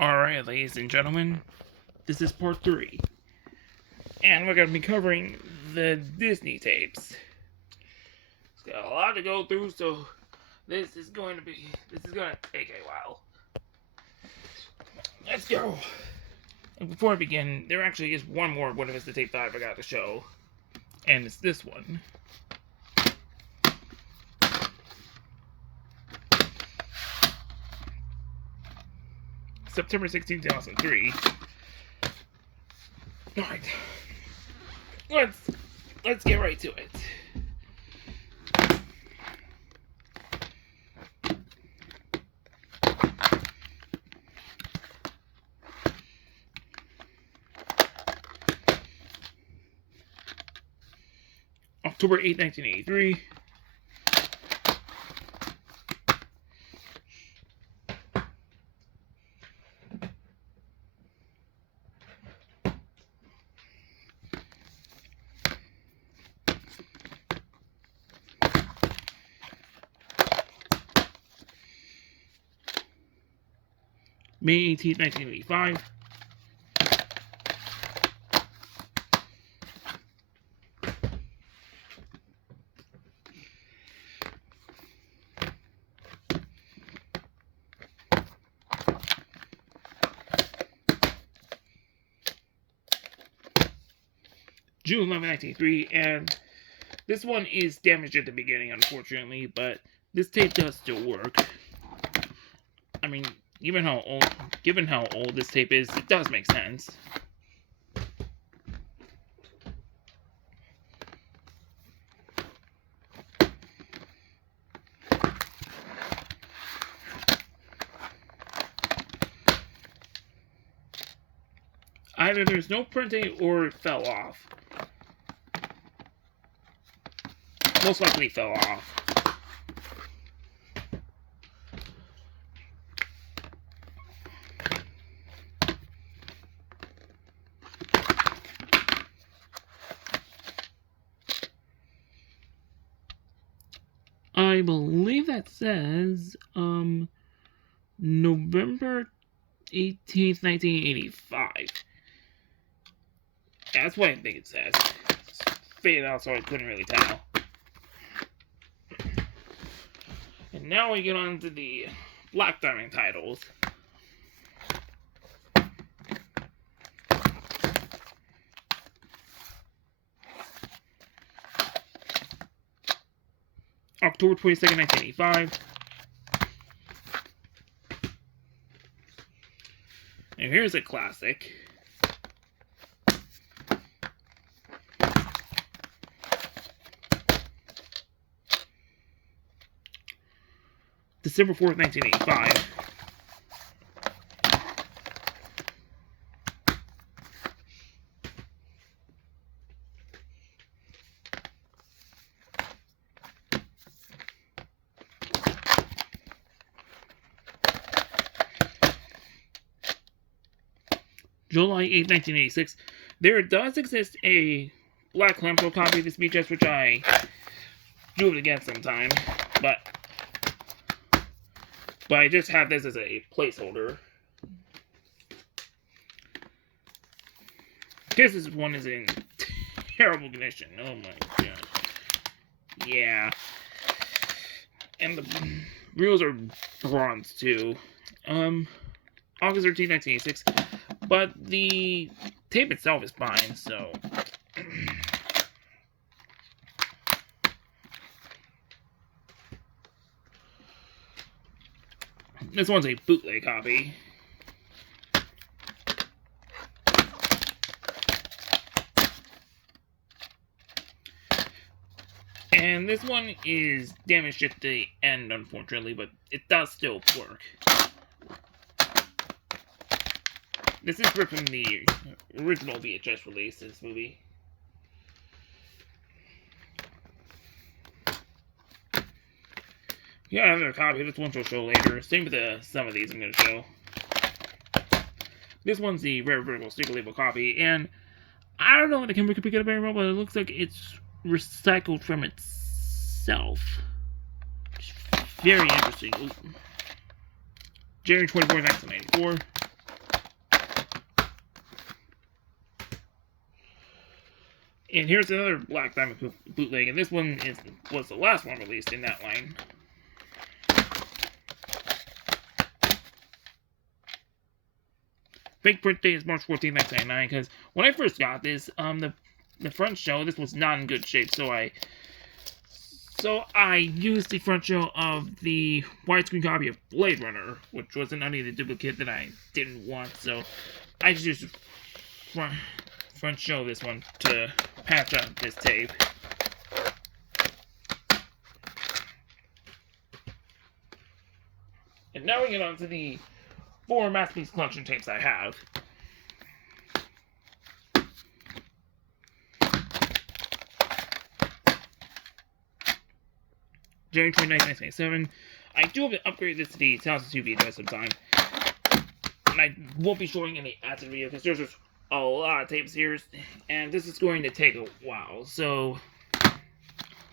Alright, ladies and gentlemen, this is part 3. And we're going to be covering the Disney tapes. It's got a lot to go through, so this is going to take a while. Let's go! And before I begin, there actually is one more Buena Vista tape that I forgot to show. And it's this one. September 16, 2003. Alright. Let's get right to it. October 8, 1983. May 18, 1985. June 11, 1983, and this one is damaged at the beginning, unfortunately, but this tape does still work. I mean, given how old this tape is, it does make sense. Either there's no printing or it fell off. Most likely fell off. I believe that says November 18th, 1985. That's what I think it says. It's faded out, so I couldn't really tell. And now we get on to the Black Diamond titles. October 22nd, 1985. And here's a classic. December 4th, 1985. July 8th, 1986. There does exist a black clamshell copy of this VHS, which I do it again sometime, but I just have this as a placeholder. Guess this one is in terrible condition. Oh my god. Yeah. And the reels are bronze too. August 13, 1986. But the tape itself is fine, so. This one's a bootleg copy. And this one is damaged at the end, unfortunately, but it does still work. This is ripped from the original VHS release of this movie. Yeah, another copy. This one will show later. Same with some of these I'm going to show. This one's the rare vertical sticker label copy, and I don't know if the camera can pick it up very well, but it looks like it's recycled from itself. Very interesting. Ooh. January 24, 1994. And here's another Black Diamond bootleg, and this one was the last one released in that line. Fake print date is March 14, 1999, because when I first got this, the front shell, this was not in good shape, so I used the front shell of the widescreen copy of Blade Runner, which was an unneeded duplicate that I didn't want, so I just used the front shell of this one to patch up this tape. And now we get on to the 4 Masterpiece Collection tapes I have. January 29, 1997. I do have to upgrade this to the 2002 VHS sometime. And I won't be showing any ads in the video because there's just a lot of tapes here. And this is going to take a while. So,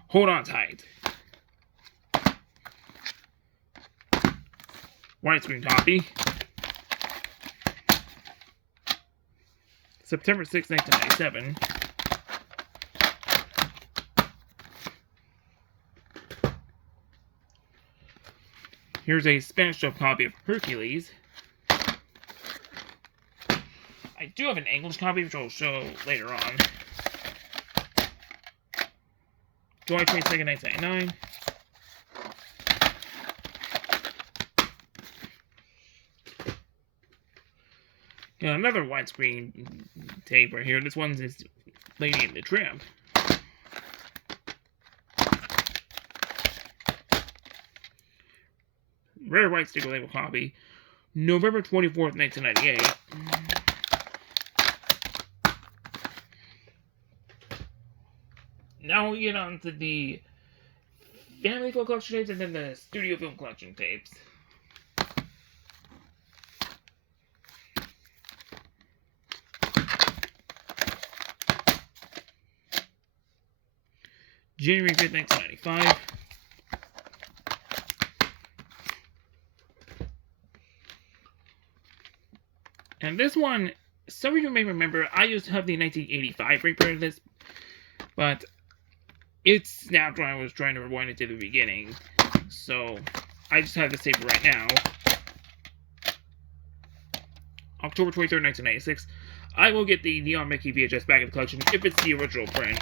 hold on tight. Widescreen copy. September 6, 1997. Here's a Spanish dub copy of Hercules. I do have an English copy, which I'll show later on. July 22nd, 1999. Got another widescreen tape right here. This one's is Lady and the Tramp. Rare white sticker label copy. November 24th, 1998. Now we get on to the family film collection tapes and then the studio film collection tapes. January 5th, 1995. And this one, some of you may remember, I used to have the 1985 reprint of this, but it snapped when I was trying to rewind it to the beginning. So, I just have this tape right now. October 23rd, 1996. I will get the Neon Mickey VHS back in the collection if it's the original print.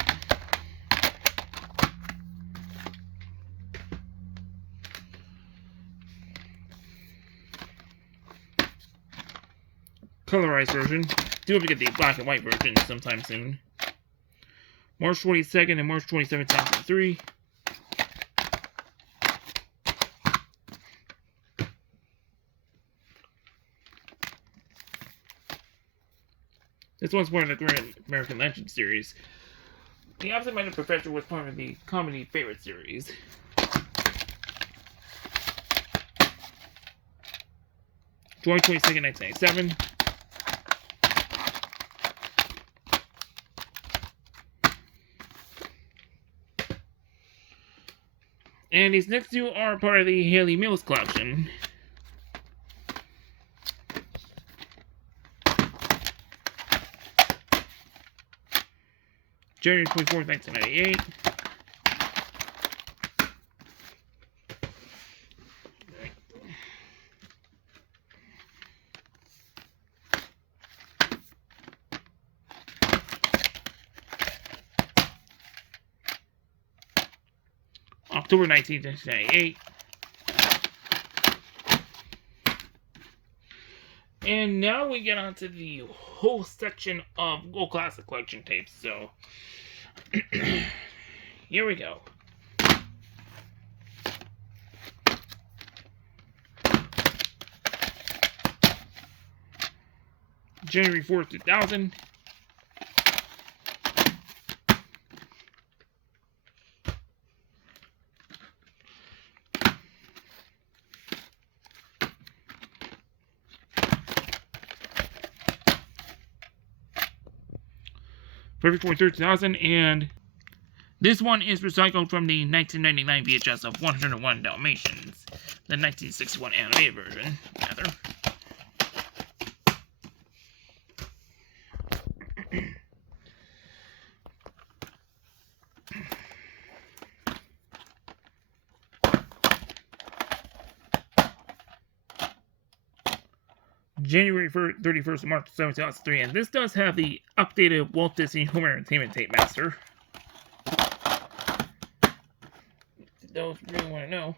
Colorized version. Do have to get the black and white version sometime soon. March 22nd and March 27th, 2003. This one's part of the Great American Legend series. The Absent-Minded Professor was part of the Comedy Favorite series. July 22nd, 1997. And these next two are part of the Haley Mills collection. January 24th, 1998. October 19th, 1998. And now we get on to the whole section of Gold Classic Collection tapes, so here we go. January 4th, 2000. February 23rd, 2000, and this one is recycled from the 1999 VHS of 101 Dalmatians, the 1961 animated version, rather. January 31st to March 7th, 2003. And this does have the updated Walt Disney Home Entertainment Tape Master. Those really want to know.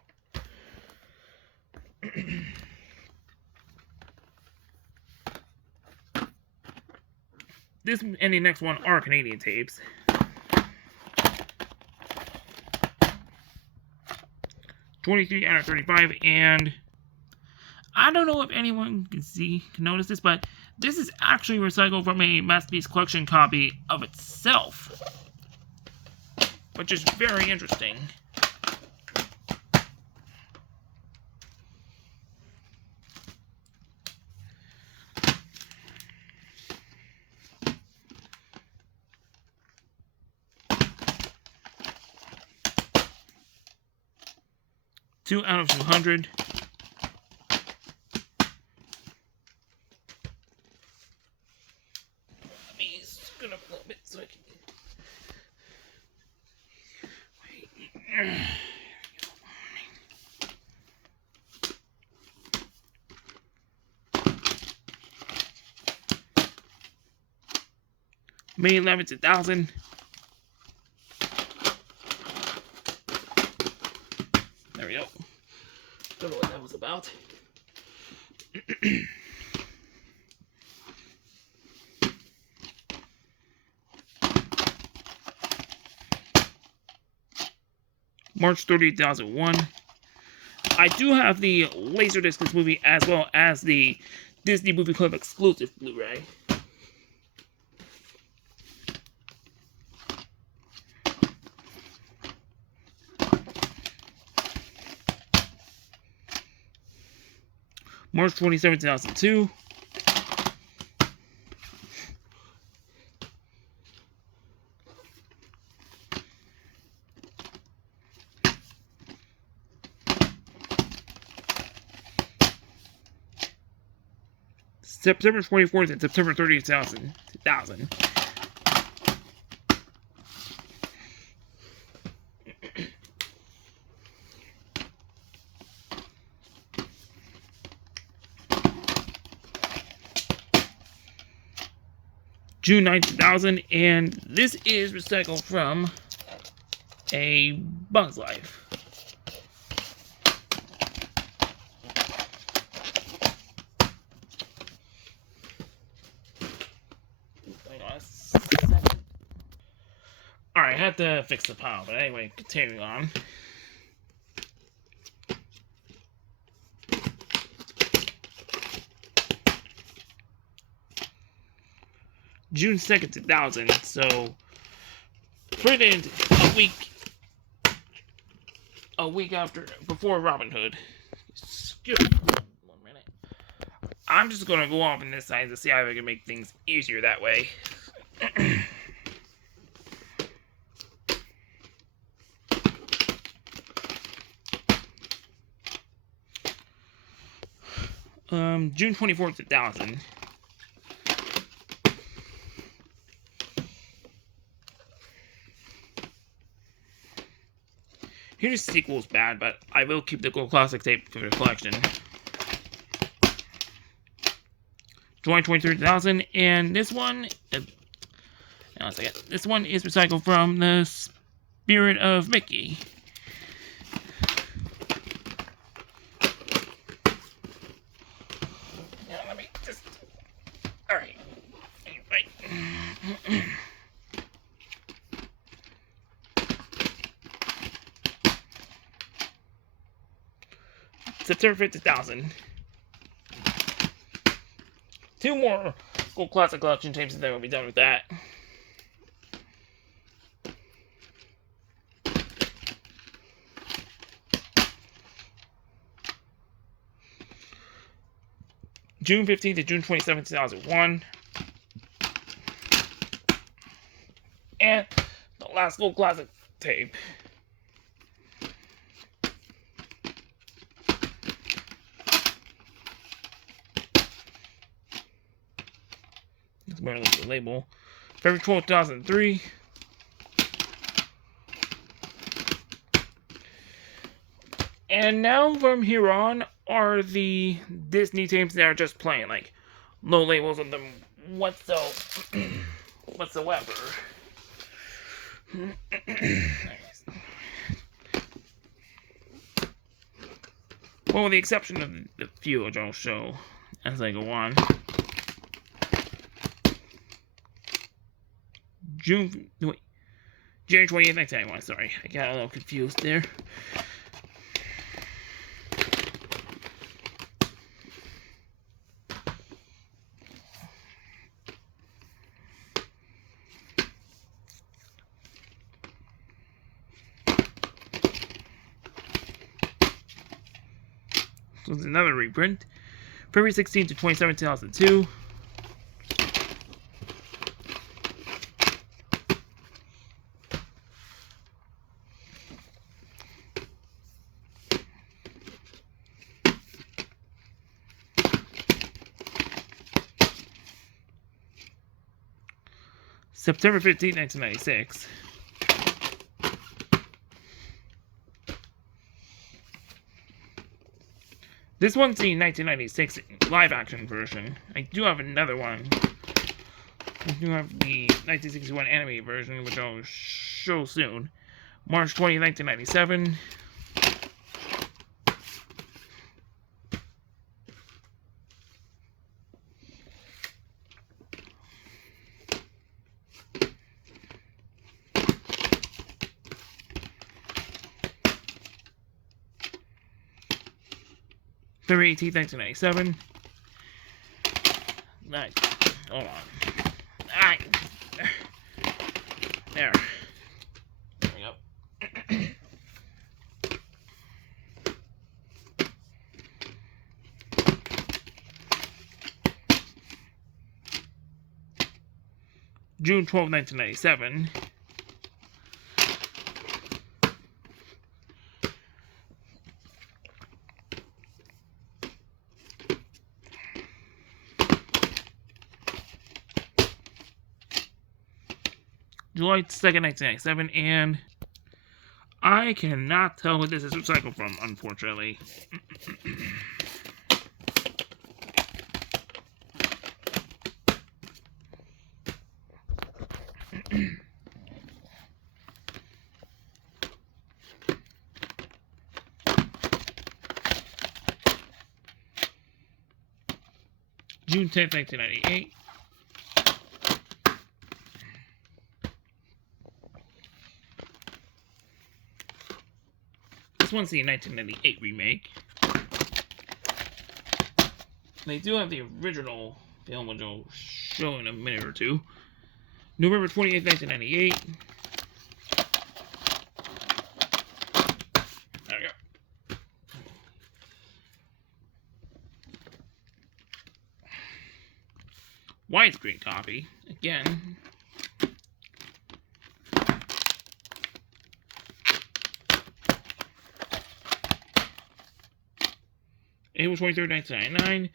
This and the next one are Canadian tapes. $23 out of $35, and I don't know if anyone can notice this, but this is actually recycled from a Masterpiece Collection copy of itself, which is very interesting. $2 out of $200. Let me scoot up a little bit so I can. Wait. May 11th, 2000. There we go. Don't know what that was about. March 30th, 2001. I do have the Laserdisc this movie as well as the Disney Movie Club exclusive Blu-ray. March 27th, 2002. September 24th and September 30th, 2000. June 9th, 2000, and this is recycled from a Bug's Life. Alright, I had to fix the pile, but anyway, continuing on. June 2nd, 2000, so printed a week before Robin Hood. Excuse me, 1 minute. I'm just gonna go off on this side to see how I can make things easier that way. June 24th, 2000. Here's the sequel's bad, but I will keep the Gold Classic tape for the collection. July 23rd, 2000, and this one, this one is recycled from the Spirit of Mickey. Now, let me just, alright, anyway. September 5th, 2000. 2 more Gold Classic Collection tapes and then we'll be done with that. June 15th to June 27th, 2001. And the last Gold Classic tape. Let's look at the label. February 12th, 2003. And now from here on, are the Disney tapes that are just playing, like no labels on them whatsoever. Well, with the exception of the few which I'll show as I go on. January 28th, 1991. Sorry, I got a little confused there. So it's another reprint. February 16th to 27th, 2002. September 15th, 1996. This one's the 1996 live-action version. I do have another one. I do have the 1961 anime version, which I'll show soon. March 20, 1997. February 18th, 1997. Nice. Hold on. There. There we go. June 12, 1997. July 2nd, 1997, and I cannot tell what this is recycled from, unfortunately. June 10th, 1998. This one's the 1998 remake. They do have the original film, which I'll show in a minute or two. November 28th, 1998. There we go. Widescreen copy. Again. April 23rd, 1999,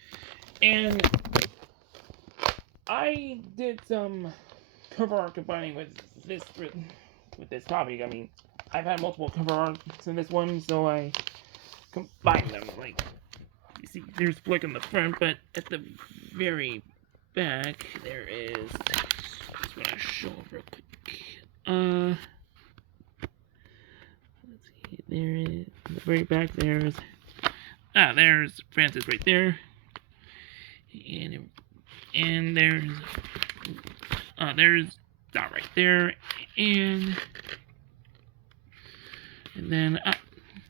and I did some cover art combining with this copy. I mean, I've had multiple cover arts in this one, so I combined them. Like, you see, there's Flick on the front, but at the very back, there is. I just want to show it real quick. Let's see, there is, at the very back, there's. There's Francis right there, and there's Dot right there, and then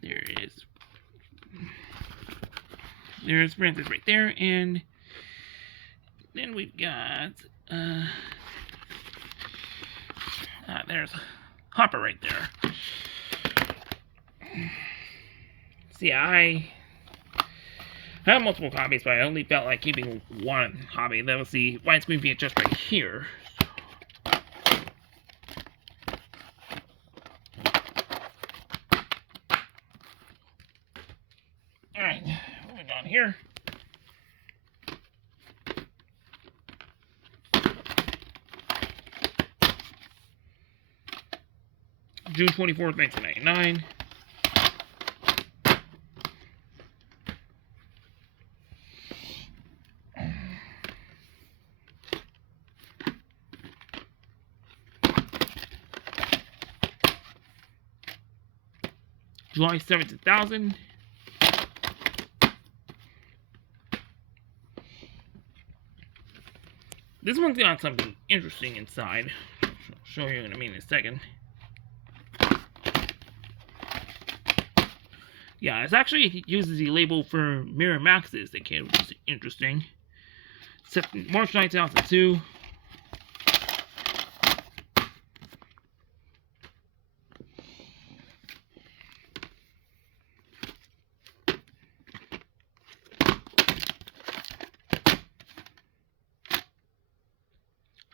there is there's Francis right there, and then we've got there's Hopper right there. See, I have multiple copies, but I only felt like keeping one copy. That was the widescreen VHS right here. Alright, moving on here. June 24th, 1999. July 7th, 2000. This one's got something interesting inside. I'll show you in a second. Yeah, it actually uses the label for Miramax's that came, which is interesting. March 9th, 2002.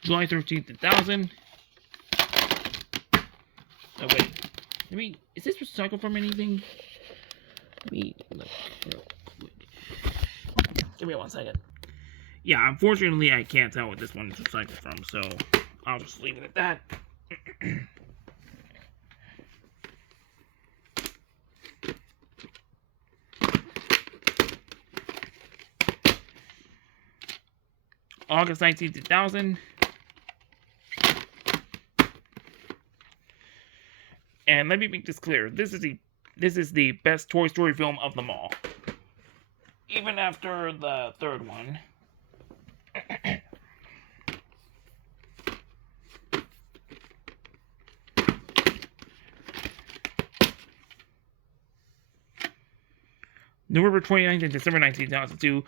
July 13th, 2000. Oh, wait. Is this recycled from anything? Let me look real quick. Give me 1 second. Yeah, unfortunately, I can't tell what this one is recycled from, so I'll just leave it at that. August 19th, 2000. And let me make this clear. This is the best Toy Story film of them all. Even after the third one. November 29th and December 19th, 2002.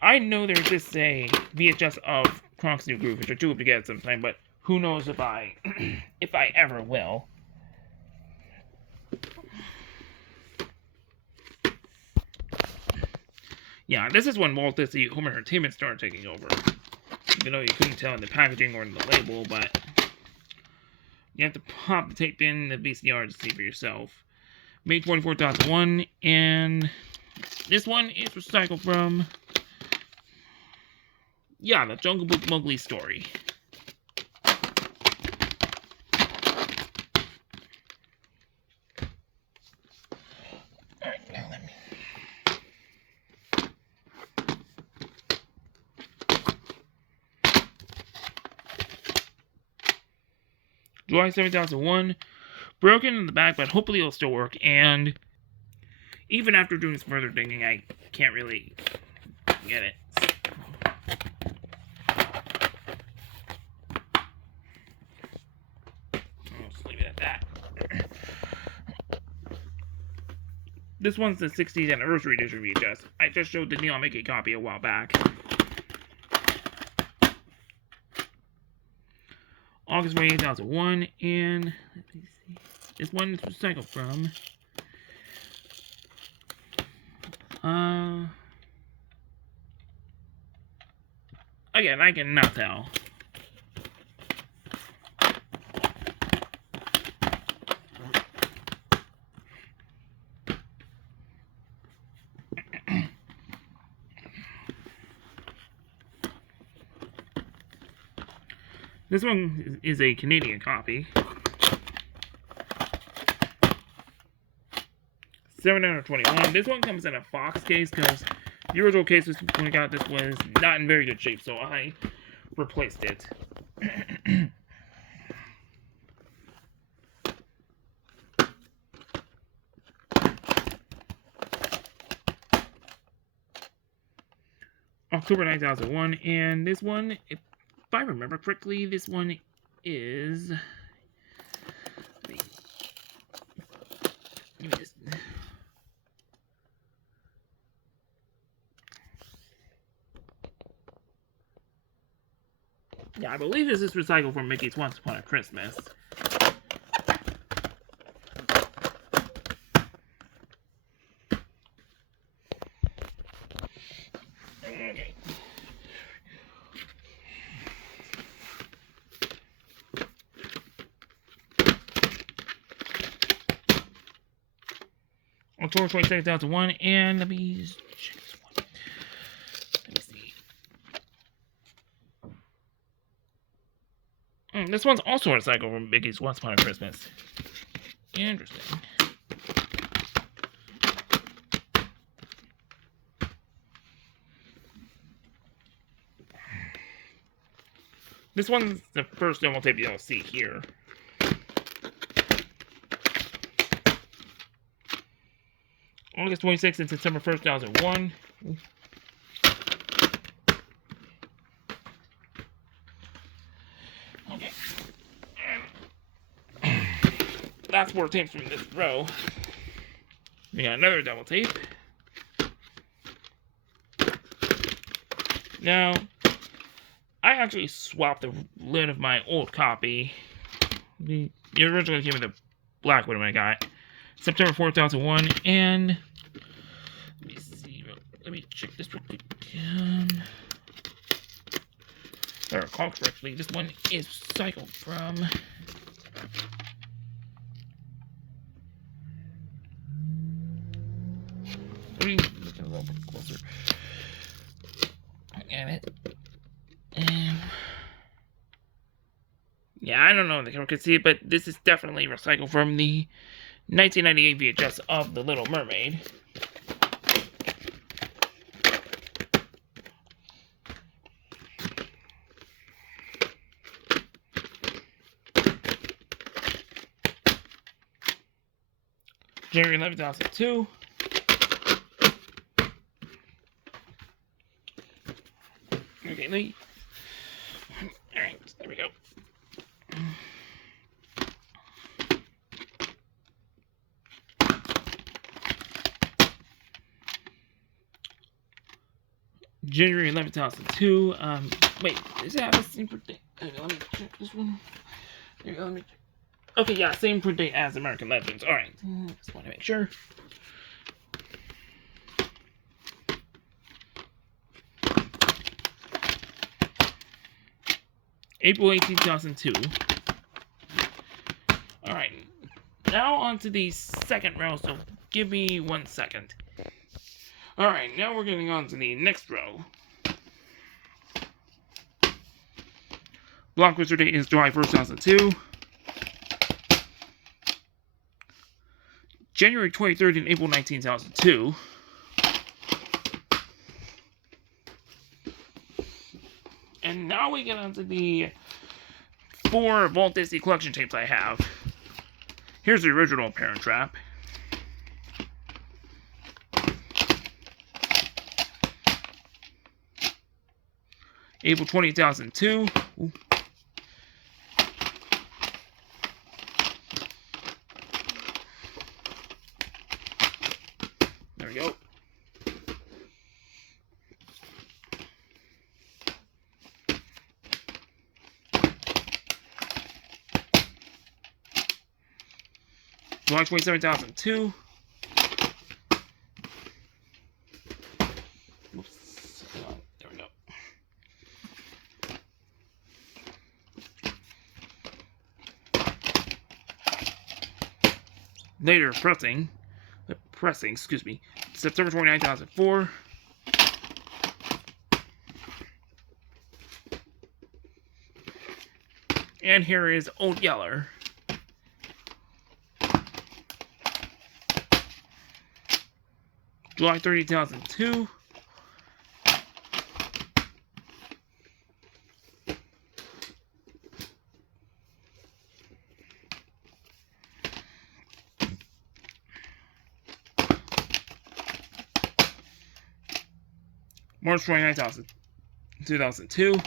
I know there's just a VHS of Kronk's New Groove, which I do hope to get sometime, but who knows if I if I ever will. Yeah, this is when Walt Disney Home Entertainment started taking over. Even though you couldn't tell in the packaging or in the label, but you have to pop the tape in the VCR to see for yourself. May 24, 2001, and this one is recycled from, yeah, the Jungle Book Mowgli story. Alright, now let me... July 7, 2001. Broken in the back, but hopefully it'll still work, and even after doing some further digging, I can't really get it. I'll just leave it at that. This one's the 60th anniversary edition VHS. I just showed Danielle make a copy a while back. August 28, 2001, and let me see. This one is recycled from. Again, I cannot tell. This one is a Canadian copy. 721. This one comes in a box case because the original case when I got this was not in very good shape, so I replaced it. October 9, 2001, and this one, if I remember correctly, this one is... Give me this. Yeah, I believe this is recycled from Mickey's Once Upon a Christmas. Okay. October 22, 2001, and let me just check this one. Let me see. This one's also recycled from Mickey's Once Upon a Christmas. Interesting. This one's the first demo tape you'll see here. August 26th and September 1st, 2001. Okay. That's 4 tapes from this row. We got another double tape. Now, I actually swapped the lid of my old copy. The originally came with the black one when I got it. September 4th, 2001, and let me see, let me check this real quick. If I recall correctly, this one is recycled from... Let me look a little bit closer. Damn it. Yeah, I don't know if the camera can see it, but this is definitely recycled from the 1998 VHS of The Little Mermaid. January 11, 2002. Okay, let me... Alright, there we go. January 11, 2002. Wait, is that the same print date? Okay, let me check this one. There you go, let me check. Okay, yeah, same print date as American Legends. Alright, just want to make sure. April 18, 2002. Alright, now on to the second row, so give me 1 second. Alright, now we're getting on to the next row. Blockbuster date is July 1st, 2002. January 23rd and April 19, 2002. And now we get on to the 4 Walt Disney Collection tapes I have. Here's the original Parent Trap. April 20, 2002. Ooh. There we go. July 27, 2002. Oops. There we go. Later pressing, excuse me, September 29, 2004. And here is Old Yeller. July 30, 2002. March 29, 2002.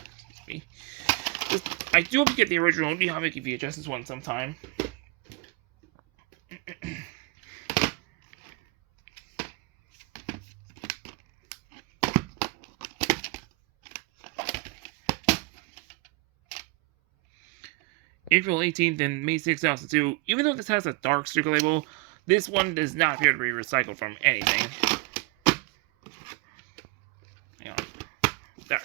I do hope you get the original. You have to give VHS this one sometime. April 18th and May 6, 2002. Even though this has a dark sticker label, this one does not appear to be recycled from anything. Hang on. There.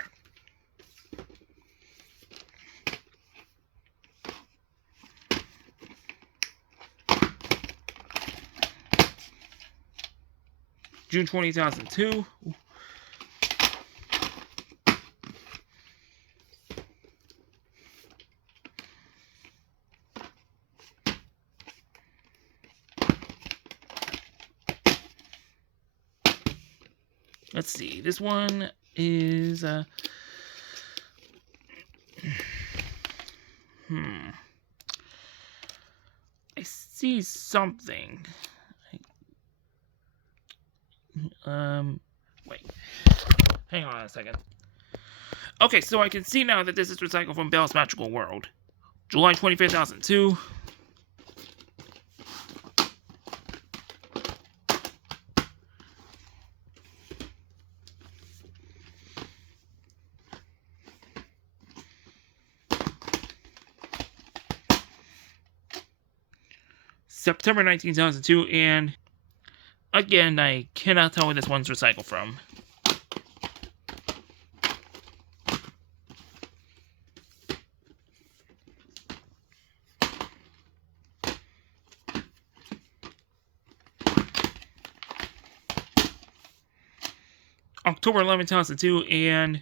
June 20, 2002. Let's see. This one is I see something. Wait. Hang on a second. Okay, so I can see now that this is recycled from Bell's Magical World. July 25th, 2002. September 19th, 2002, and again, I cannot tell where this one's recycled from. October 11th, 2002, and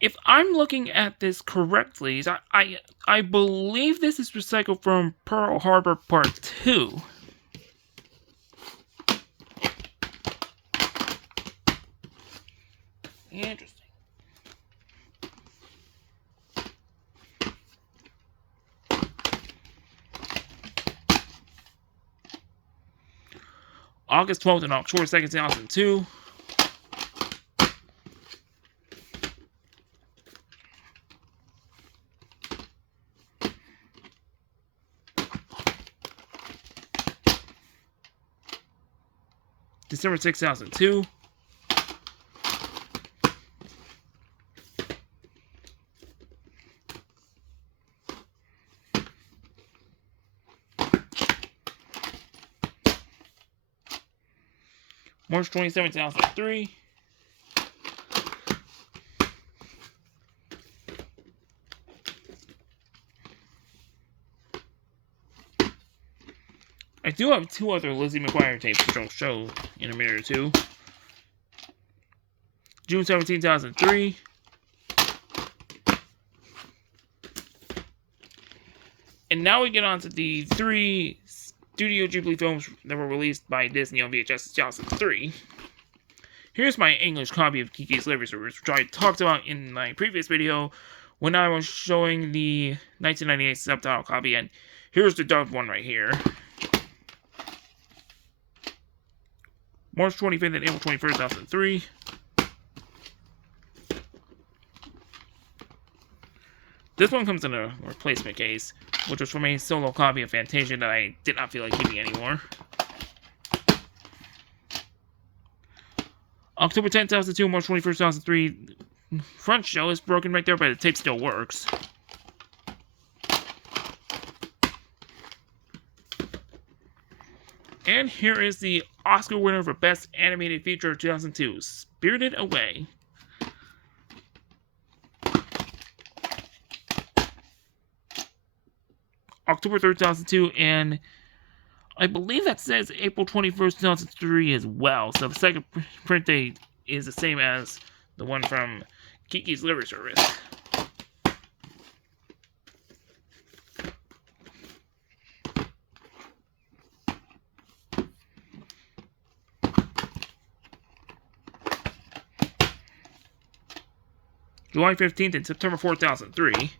if I'm looking at this correctly, I believe this is recycled from Pearl Harbor Part 2. Interesting. August 12th and October 2nd, 2002. December 6th, 2002. March 27th, 2003. I do have two other Lizzie McGuire tapes, which I'll show in a minute or two. June 17, 2003. And now we get on to the 3 Studio Ghibli films that were released by Disney on VHS in 2003. Here's my English copy of Kiki's Delivery Service, which I talked about in my previous video when I was showing the 1998 subtitle copy, and here's the dubbed one right here. March 25th and April 21st, 2003. This one comes in a replacement case, which was from a solo copy of Fantasia that I did not feel like keeping anymore. October 10th, 2002, March 21st, 2003. Front shell is broken right there, but the tape still works. And here is the Oscar winner for Best Animated Feature 2002, Spirited Away. October 3rd, 2002, and I believe that says April 21st, 2003 as well. So the second print date is the same as the one from Kiki's Delivery Service. July 15th and September 4th, 2003.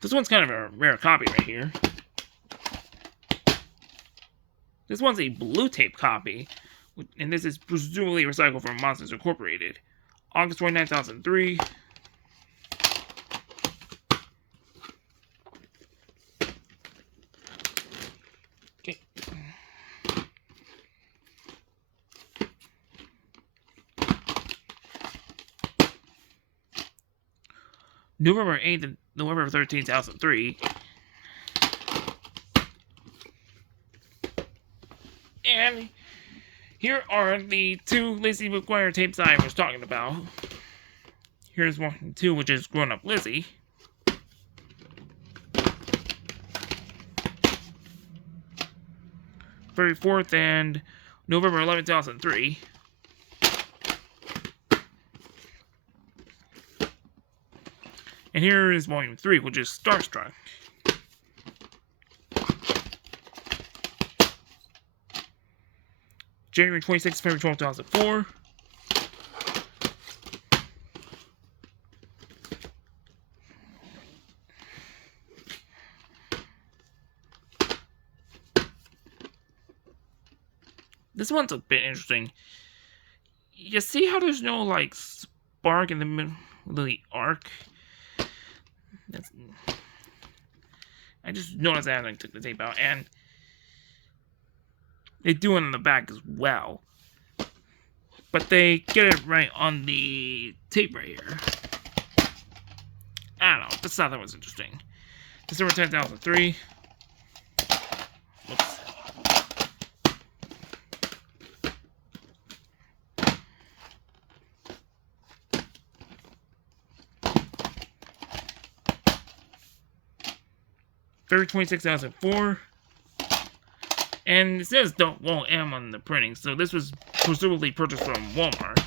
This one's kind of a rare copy right here. This one's a blue tape copy, and this is presumably recycled from Monsters Incorporated. August 29, 2003. Okay. November 8th and November 13th, 2003. And here are the 2 Lizzie McGuire tapes I was talking about. Here's 1 and 2, which is Grown Up Lizzie. February 4th and November 11th, 2003. And here is Volume 3, which is Starstruck. January 26th, February 12th, 2004. This one's a bit interesting. You see how there's no, like, spark in the middle of the arc? I just noticed that when I took the tape out, and they do it in the back as well. But they get it right on the tape right here. I don't know, just thought that was interesting. December 2003. Whoops. February 26, 2004. And it says "Won't M" on the printing, so this was presumably purchased from Walmart.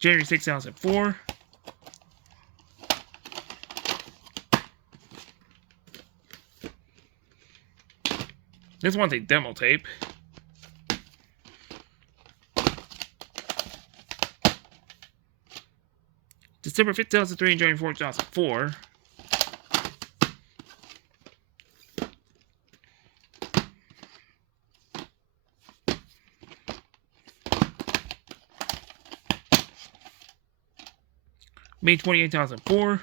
January 6, 2004. This one's a demo tape. December 5th, 2003 and January 4th, 2004. May 28, 2004.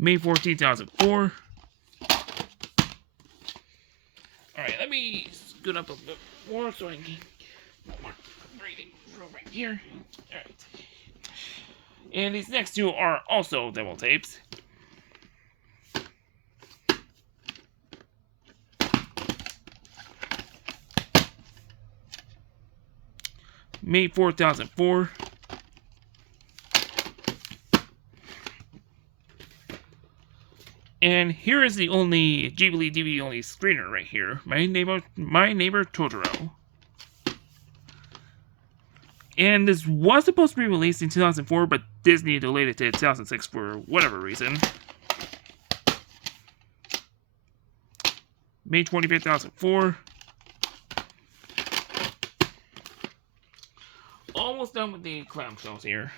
May 14, 2004. Alright, let me scoot up a bit more so I can get more breathing room right here. Alright. And these next two are also demo tapes. May 4, 2004. And here is the only Ghibli DVD only screener right here. My Neighbor Totoro. And this was supposed to be released in 2004, but Disney delayed it to 2006 for whatever reason. May 25th, 2004. Almost done with the clamshells here.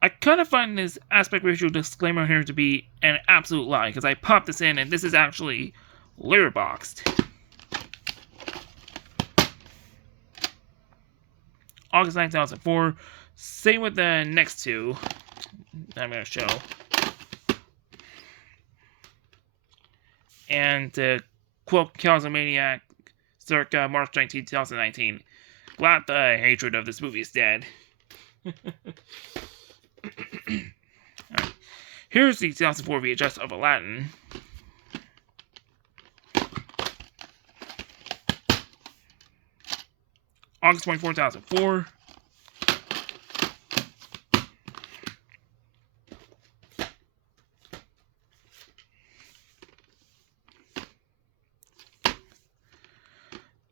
I kind of find this aspect ratio disclaimer here to be an absolute lie, because I popped this in and this is actually letterboxed. August 9, 2004. Same with the next two I'm going to show. And to quote Calzomaniac, circa March 19, 2019. Glad the hatred of this movie is dead. Right. Here's the 2004 VHS of Aladdin. August 24, 2004.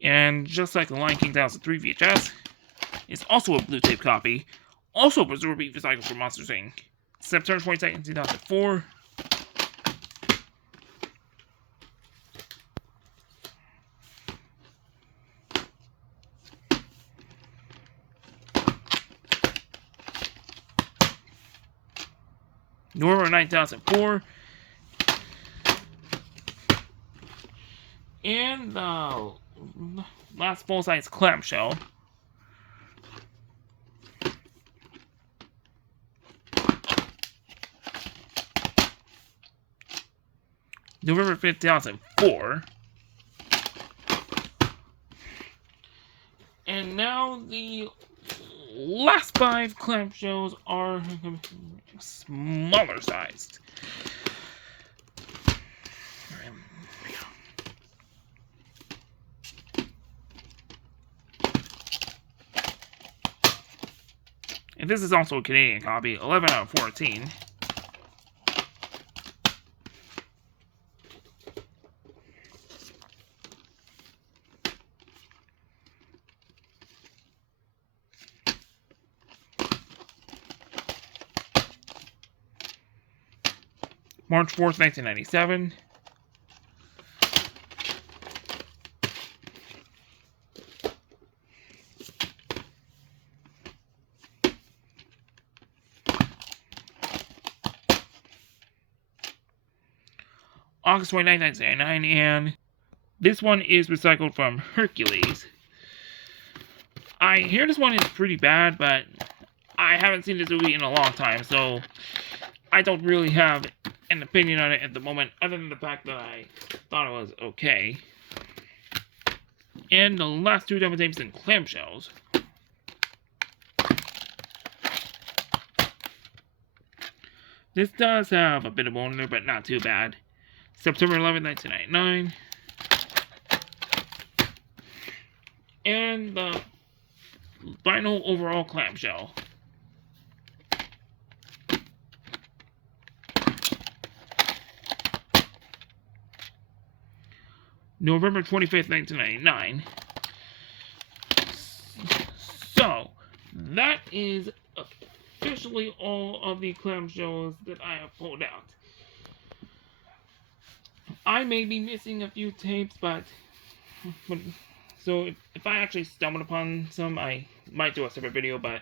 And just like the Lion King 2003 VHS, it's also a blue tape copy, also presumably recycled from Monsters Inc. September 22nd, 2004. November 9, 2004. And the last full-size clamshell. November 5th, 2004. And now the last 5 clamshells are smaller sized. And this is also a Canadian copy, 11 out of 14. March 4th, 1997. August 29, 1999, and this one is recycled from Hercules. I hear this one is pretty bad, but I haven't seen this movie in a long time, so I don't really have an opinion on it at the moment, other than the fact that I thought it was okay. And the last two demo tapes in clamshells. This does have a bit of bone in there, but not too bad. September 11th, 1999. And the final overall clamshell. November 25th, 1999. So, that is officially all of the clamshells that I have pulled out. I may be missing a few tapes, so if I actually stumbled upon some, I might do a separate video, but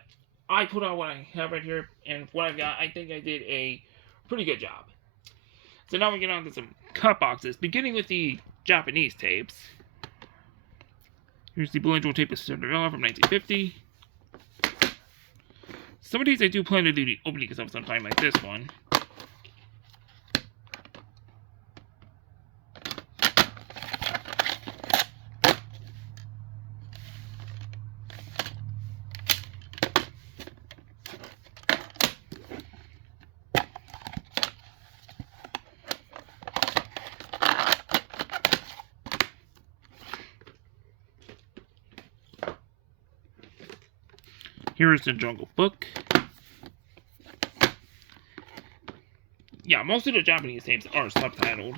I put out what I have right here, and what I've got, I think I did a pretty good job. So now we get on to some cut boxes, beginning with the Japanese tapes. Here's the bilingual tape of Cinderella from 1950. Some of these I do plan to do the openings of sometime, like this one. Here is the Jungle Book. Yeah, most of the Japanese tapes are subtitled.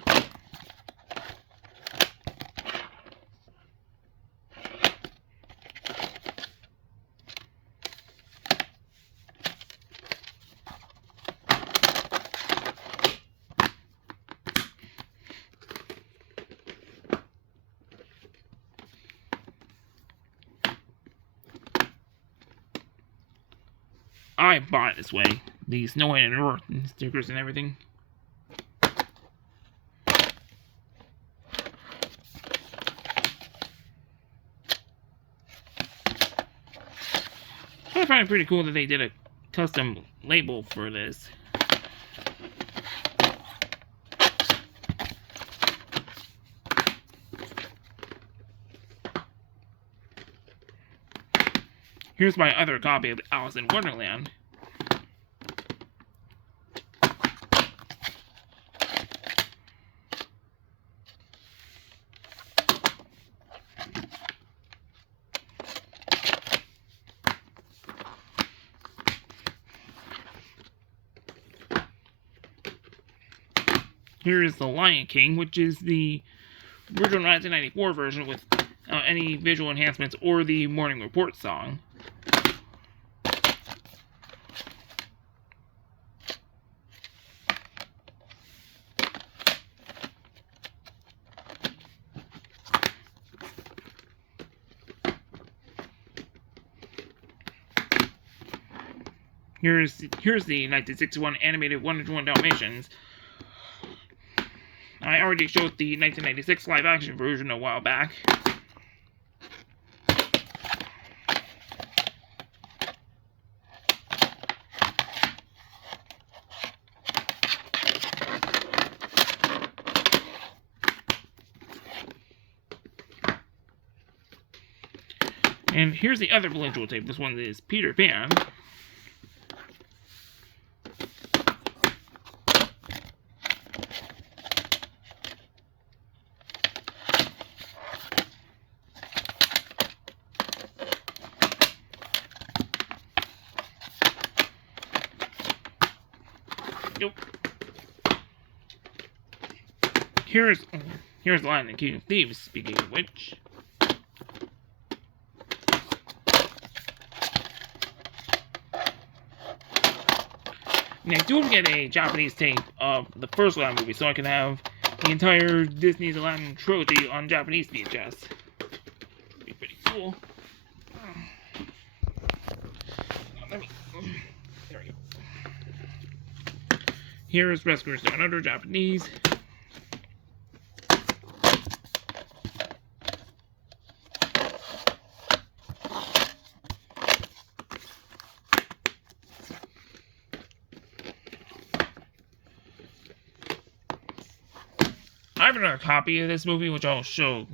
I bought it this way. The Snow White and Earth stickers and everything. I find it pretty cool that they did a custom label for this. Here's my other copy of Alice in Wonderland. Here is The Lion King, which is the original 1994 version with any visual enhancements or the Morning Report song. Here's the 1961 animated 101 Dalmatians. I already showed the 1996 live-action version a while back. And here's the other bilingual tape. This one is Peter Pan. Nope. Here's the line in King of Thieves, speaking of which. And I do get a Japanese tape of the first Aladdin movie, so I can have the entire Disney's Aladdin trilogy on Japanese VHS. That'd be pretty cool. There we go. Here is Rescuers Down Under, Japanese. I have another copy of this movie, which I'll show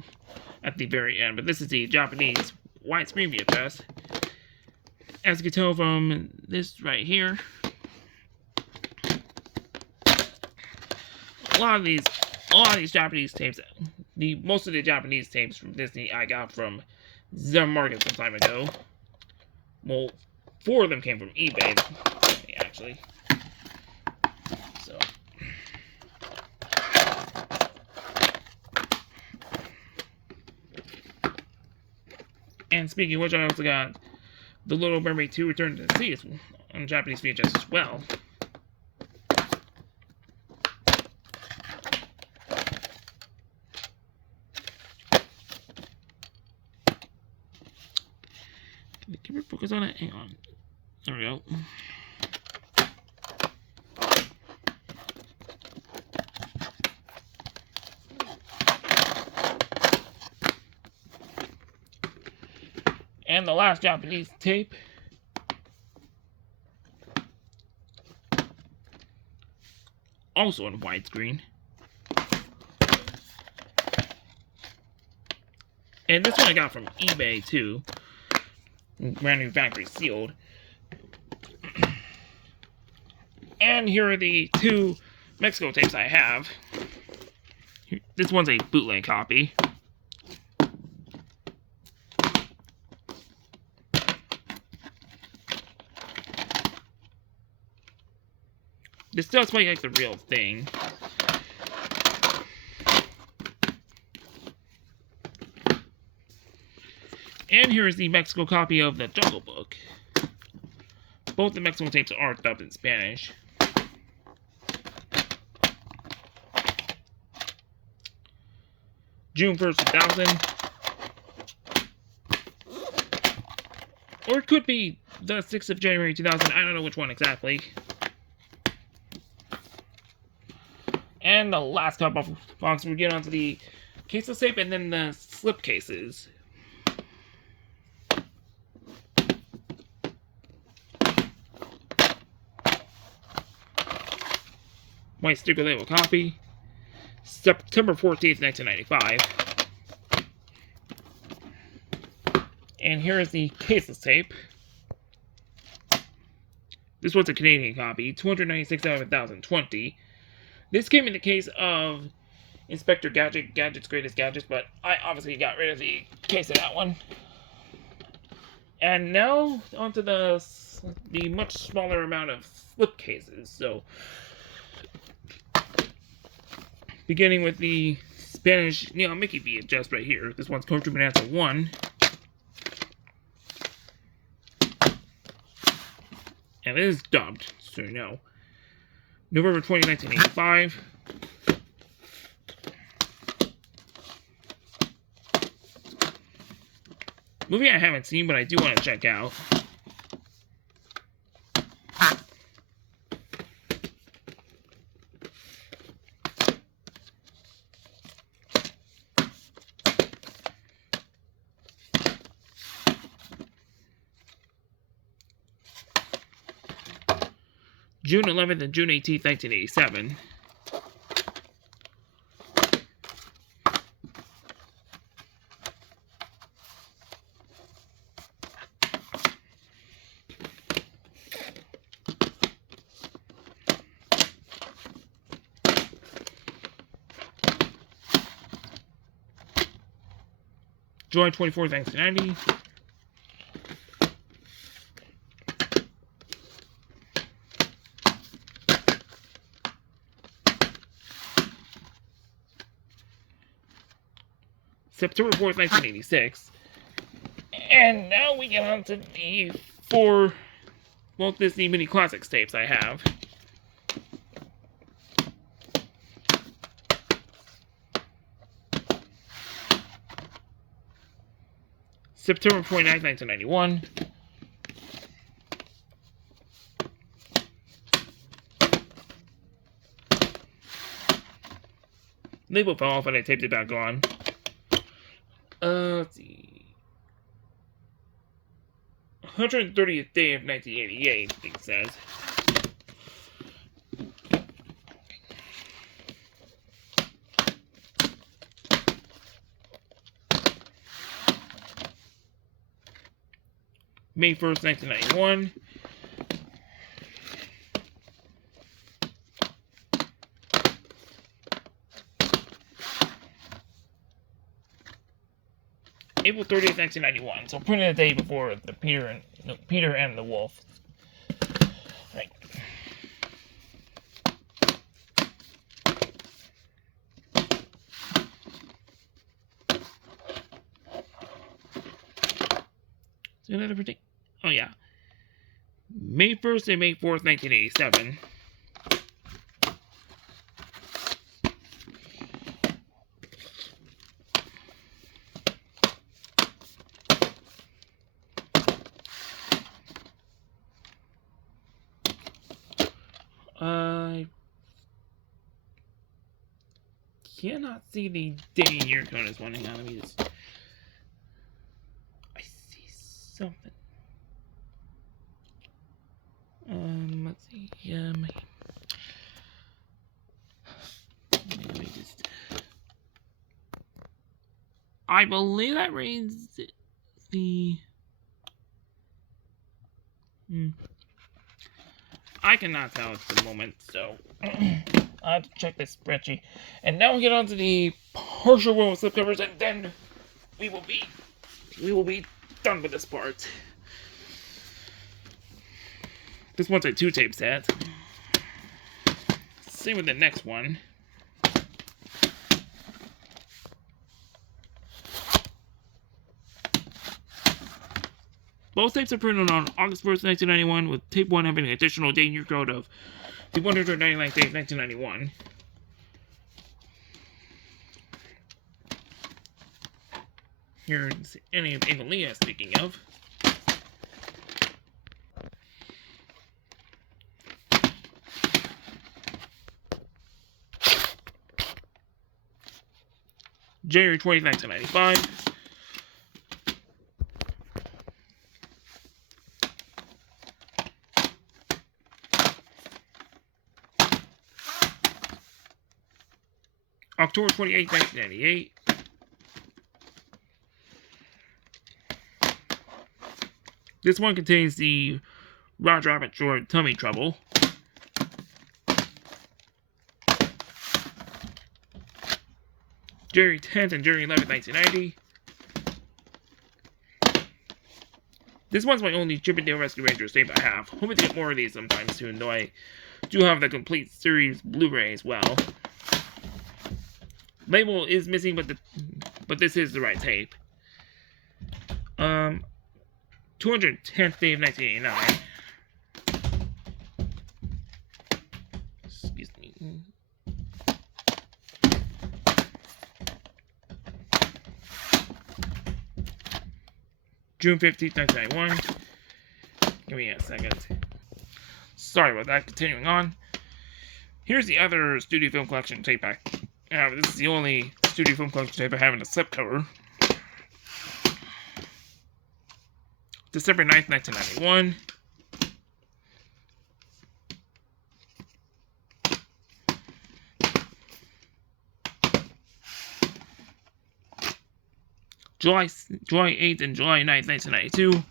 at the very end, but this is the Japanese widescreen VHS. As you can tell from this right here, a lot of these Japanese tapes, most of the Japanese tapes from Disney I got from the market some time ago. Well, 4 of them came from eBay, actually. So. And speaking of which, I also got The Little Mermaid 2 Return to the Sea on Japanese VHS as well. Can the camera focus on it? Hang on. There we go. And the last Japanese tape. Also in widescreen. And this one I got from eBay too. Brand new factory sealed. And here are the 2 Mexico tapes I have. This one's a bootleg copy. This does play like the real thing. And here is the Mexico copy of the Jungle Book. Both the Mexico tapes are dubbed in Spanish. June 1st, 2000. Or it could be the 6th of January 2000. I don't know which one exactly. And the last couple of box, we get onto the caseless tape and then the slip cases. White sticker label copy. September 14th, 1995. And here is the caseless tape. This one's a Canadian copy. 296 out of 1,020. This came in the case of Inspector Gadget, Gadget's Greatest Gadgets, but I obviously got rid of the case of that one. And now, onto the much smaller amount of slip cases. So, beginning with the Spanish Neo Mickey VHS right here. This one's Country Bonanza 1. And it is dubbed, so you know. November 20, 1985. Movie I haven't seen, but I do want to check out. June 11th and June 18th, 1987. July 24th, 1990. September 4th, 1986. And now we get on to the 4 Walt Disney Mini Classics tapes I have. September 29th, 1991. Label fell off and I taped it back on. Let's see. 130th day of 1988, I think it says. May 1st, 1991. April 30th, 1991. So printed the day before the Peter and the Wolf. Right. Is another predict? Oh yeah. May 1st and May 4th, 1987. I cannot see the day and year code as one. Hang on, let me just. I see something. Let's see. Let me just. I believe that reads the. I cannot tell at the moment, so I have to check this spreadsheet. And now we'll get on to the partial row of slipcovers, and then we will be done with this part. This one's a 2-tape set. Same with the next one. Both tapes are printed on August 1st, 1991, with tape 1 having an additional day and year code of the 199th day of 1991. Here's any of Ava, speaking of. January 20th, 1995. October 28th, 1998. This one contains the Roger Rabbit short Tummy Trouble. January 10th and January 11th, 1990. This one's my only Chip and Dale Rescue Rangers tape I have. Hoping to get more of these sometime soon, though I do have the complete series Blu-ray as well. Label is missing, but this is the right tape. 210th day of 1989. Excuse me. June 15th, 1991. Give me a second. Sorry about that. Continuing on. Here's the other Studio Film Collection tape I have. This is the only Studio Film Collection tape I have in a slipcover. December 9th, 1991. July 8th and July 9th, 1992.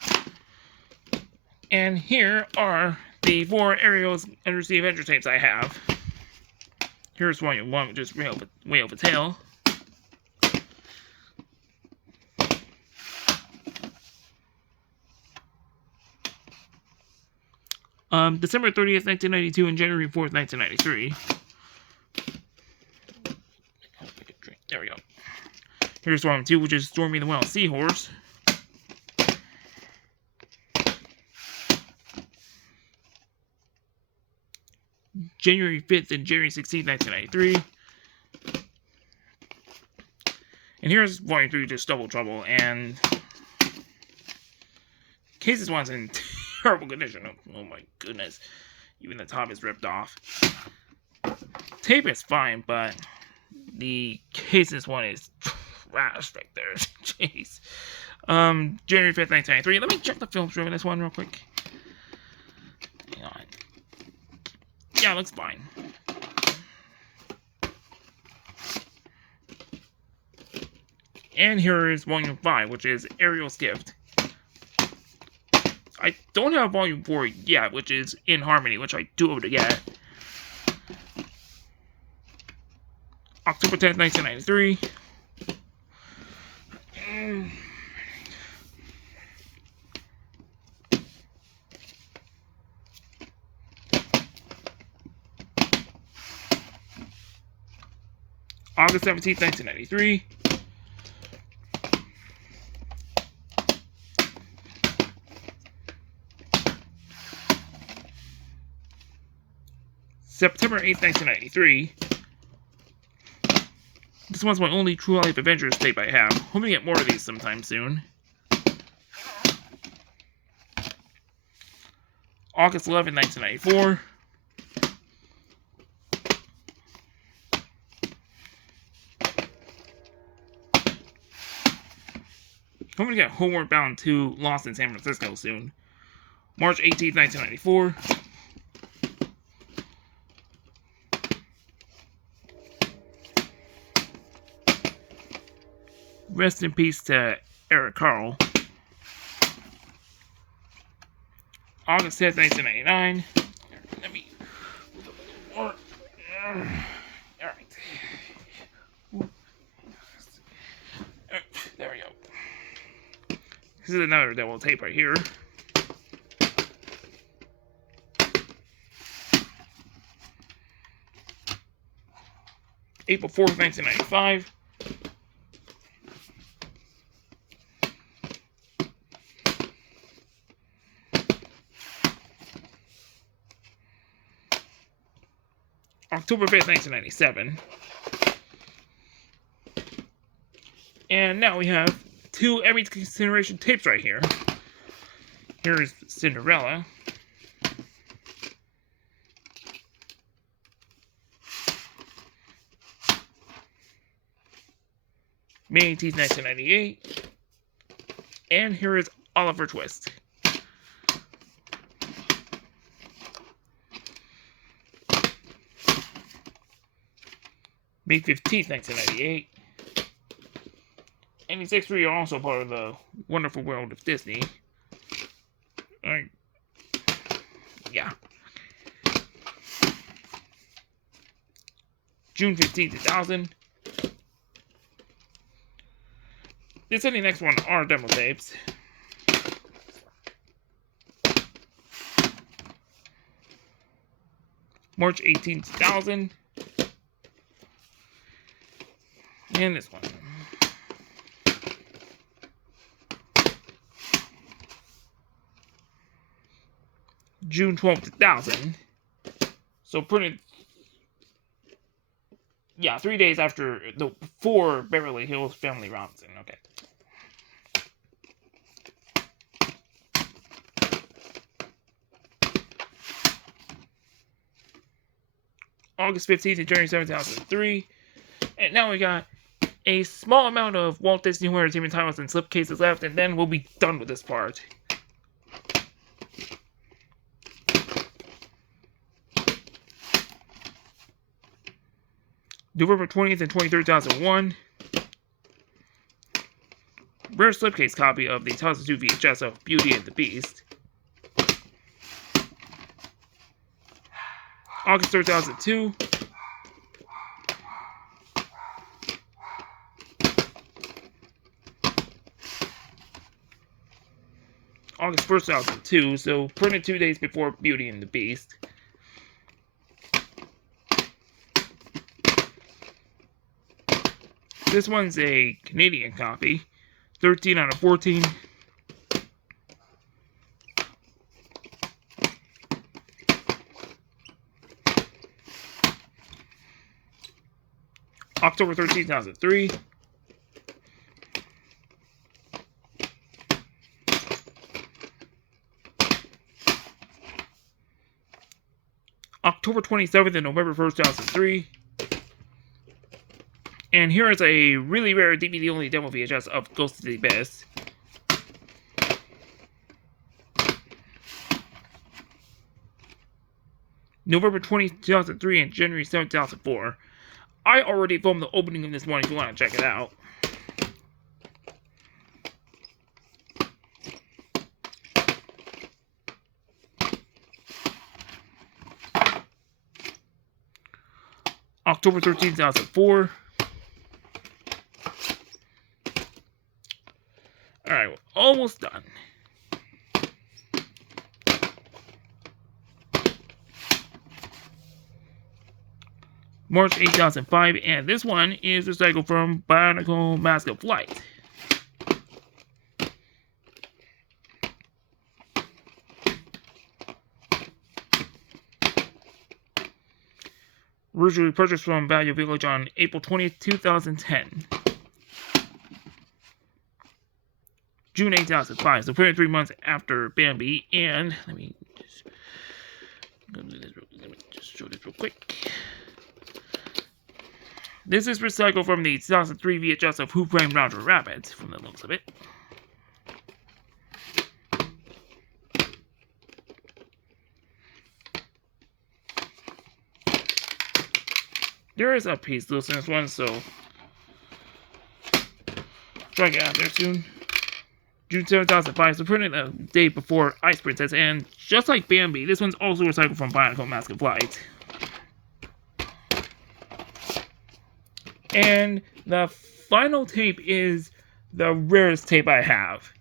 And here are the 4 Ariel's Undersea Adventure tapes I have. Here's one with just way over tail. December 30th, 1992 and January 4th, 1993. There we go. Here's one, too, which is Stormy the Wild Seahorse. January 5th and January 16th, 1993. And here's Volume 3, just Double Trouble, and cases one's in terrible condition. Oh my goodness. Even the top is ripped off. Tape is fine, but the cases one is trash right there. Jeez. January 5th, 1993. Let me check the film strip of this one real quick. Hang on. Yeah, it looks fine. And here is Volume 5, which is Aerial's Gift. I don't have Volume 4 yet, which is In Harmony, which I do hope to get. October 10th, 1993. August 17th, 1993. September 8th, 1993. This one's my only True Life Adventures tape I have. Hoping to get more of these sometime soon. August 11th, 1994. Hoping to get Homeward Bound 2 Lost in San Francisco soon. March 18th, 1994. Rest in peace to Eric Carl. August 10th, 1999. Let me move a little more. Alright. There we go. This is another double tape right here. April 4th, 1995. October 5th, 1997. And now we have two Every Consideration tapes right here. Here's Cinderella. May 18th, 1998. And here is Oliver Twist. May 15th, 1998. And these X3 are also part of the Wonderful World of Disney. Alright. Yeah. June 15th, 2000. This and the next one are demo tapes. March 18th, 2000. And this one. June 12th, 2000. So printed, yeah, 3 days after, before Beverly Hills Family Robinson. Okay. August 15th to January 7th, 2003. And now we got a small amount of Walt Disney World Entertainment titles and slipcases left, and then we'll be done with this part. November 20th and 23rd, 2001. Rare slipcase copy of the 2002 VHS of Beauty and the Beast. August 3rd, 2002. August 1st, 2002, so printed 2 days before Beauty and the Beast. This one's a Canadian copy. 13 out of 14. October 13, 2003. October 27th and November 1st, 2003. And here is a really rare DVD-only demo VHS of Ghost of the Abyss. November 20, 2003 and January 7, 2004. I already filmed the opening of this one if you want to check it out. October 13, 2004. Alright, we're almost done. March 8, 2005, and this one is recycled from Buena Mask of Light. Originally purchased from Value Village on April 20th, 2010. June 8, 2005, so 3 months after Bambi, and let me just show this real quick. This is recycled from the 2003 VHS of Who Framed Roger Rabbit, from the looks of it. There is a piece loose in this one, so try to get out there soon. June 7, 2005, so printed the day before Ice Princess, and just like Bambi, this one's also recycled from Buena Mask of Light. And the final tape is the rarest tape I have,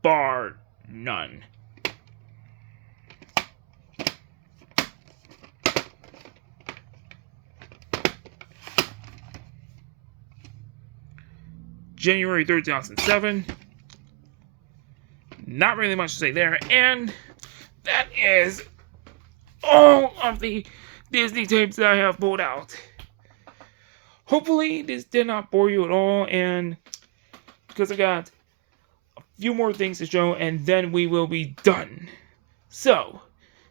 bar none. January 3rd, 2007. Not really much to say there, and that is all of the Disney tapes that I have pulled out. Hopefully this did not bore you at all, and because I got a few more things to show, and then we will be done. So,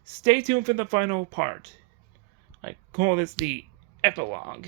stay tuned for the final part. I call this the epilogue.